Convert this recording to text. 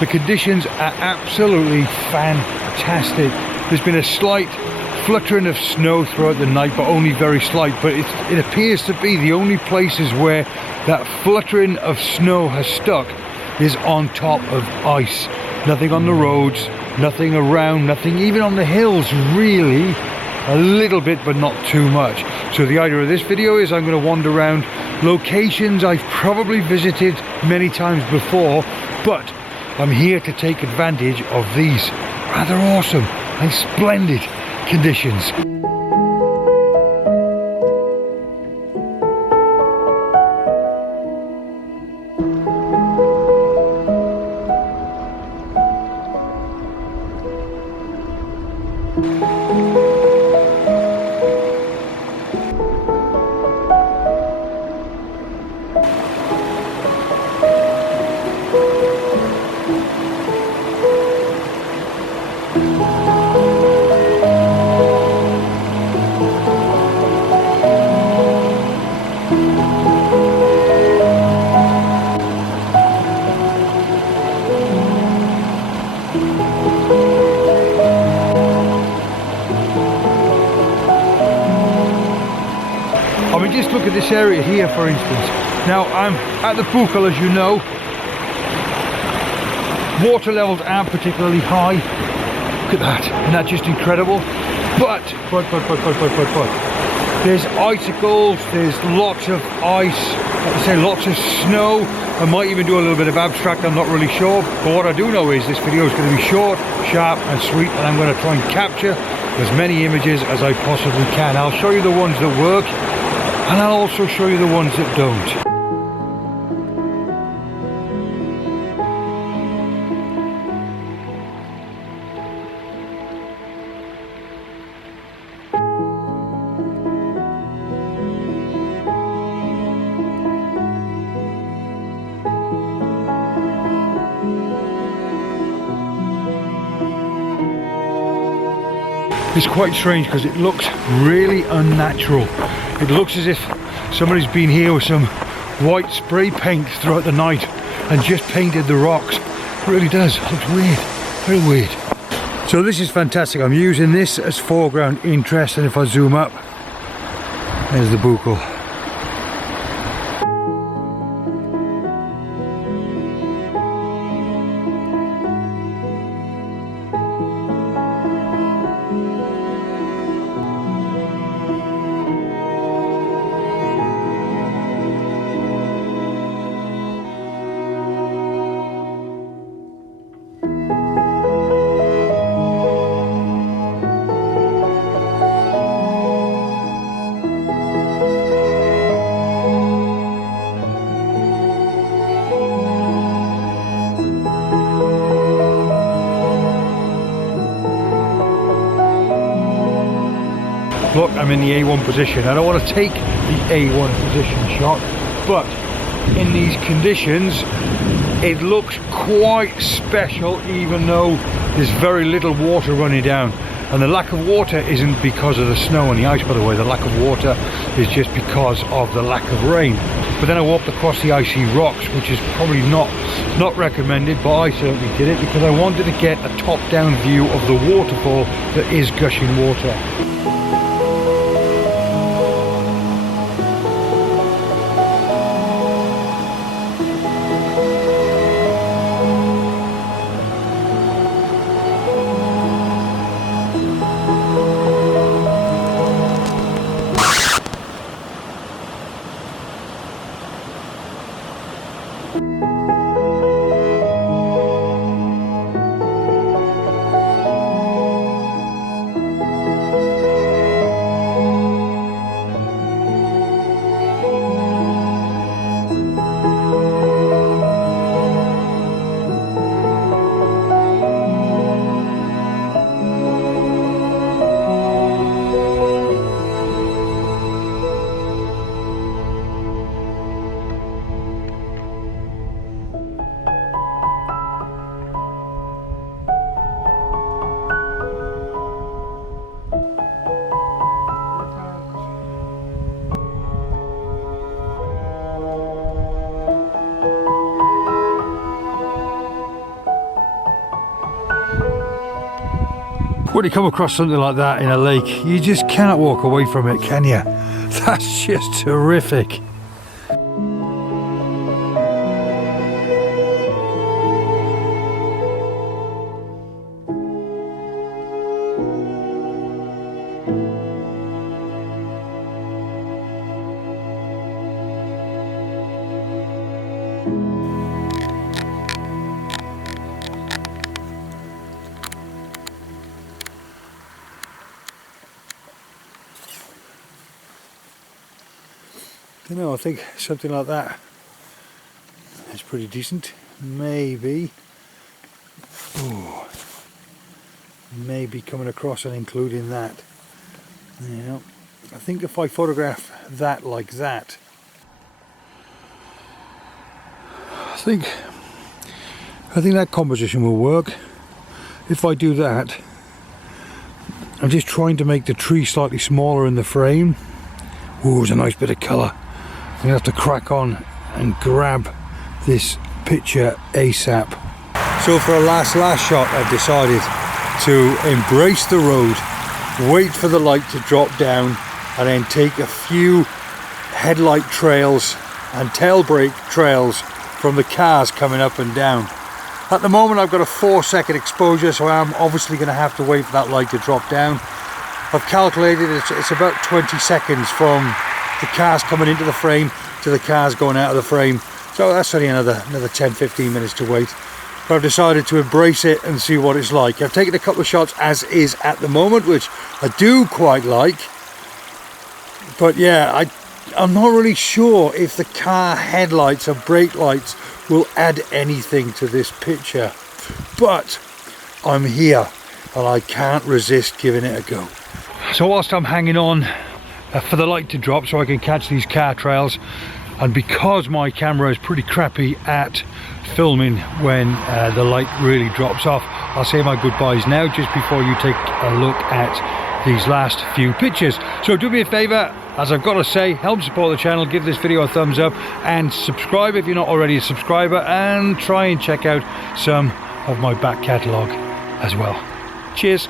The conditions are absolutely fantastic. There's been a slight fluttering of snow throughout the night, but only very slight, but it appears to be the only places where that fluttering of snow has stuck is on top of ice. Nothing on the roads, nothing around, nothing even on the hills really. A little bit, but not too much. So the idea of this video is I'm going to wander around locations I've probably visited many times before, but I'm here to take advantage of these rather awesome and splendid conditions. I mean, just look at this area here, for instance. Now, I'm at the Buchel, as you know. Water levels aren't particularly high. Look at that. Isn't that just incredible? But there's icicles, there's lots of ice, like I say, lots of snow. I might even do a little bit of abstract, I'm not really sure. But what I do know is this video is going to be short, sharp and sweet, and I'm going to try and capture as many images as I possibly can. I'll show you the ones that work, and I'll also show you the ones that don't. It's quite strange because it looks really unnatural. It looks as if somebody's been here with some white spray paint throughout the night and just painted the rocks. It really does. It looks weird. Very weird. So this is fantastic. I'm using this as foreground interest, and if I zoom up, there's the Buchel. Look, I'm in the A1 position. I don't want to take the A1 position shot, but in these conditions it looks quite special, even though there's very little water running down. And the lack of water isn't because of the snow and the ice, by the way. The lack of water is just because of the lack of rain. But then I walked across the icy rocks, which is probably not recommended, but I certainly did it because I wanted to get a top-down view of the waterfall that is gushing water. When you come across something like that in a lake, you just can't walk away from it, can you? That's just terrific. I think something like that is pretty decent. Maybe, maybe coming across and including that. Yeah, I think if I photograph that like that, I think that composition will work. If I do that, I'm just trying to make the tree slightly smaller in the frame. Ooh, it's a nice bit of colour. I'm going to have to crack on and grab this picture ASAP. So for a last shot, I've decided to embrace the road, wait for the light to drop down, and then take a few headlight trails and tail brake trails from the cars coming up and down. At the moment I've got a 4-second exposure, so I'm obviously going to have to wait for that light to drop down. I've calculated it's about 20 seconds from the cars coming into the frame to the cars going out of the frame, so that's only another 10-15 minutes to wait. But I've decided to embrace it and see what it's like. I've taken a couple of shots as is at the moment, which I do quite like, but yeah, I'm not really sure if the car headlights or brake lights will add anything to this picture, but I'm here and I can't resist giving it a go. So whilst I'm hanging on for the light to drop so I can catch these car trails, and because my camera is pretty crappy at filming when the light really drops off, I'll say my goodbyes now just before you take a look at these last few pictures. So do me a favour, as I've got to say, help support the channel, give this video a thumbs up and subscribe if you're not already a subscriber, and try and check out some of my back catalogue as well. Cheers.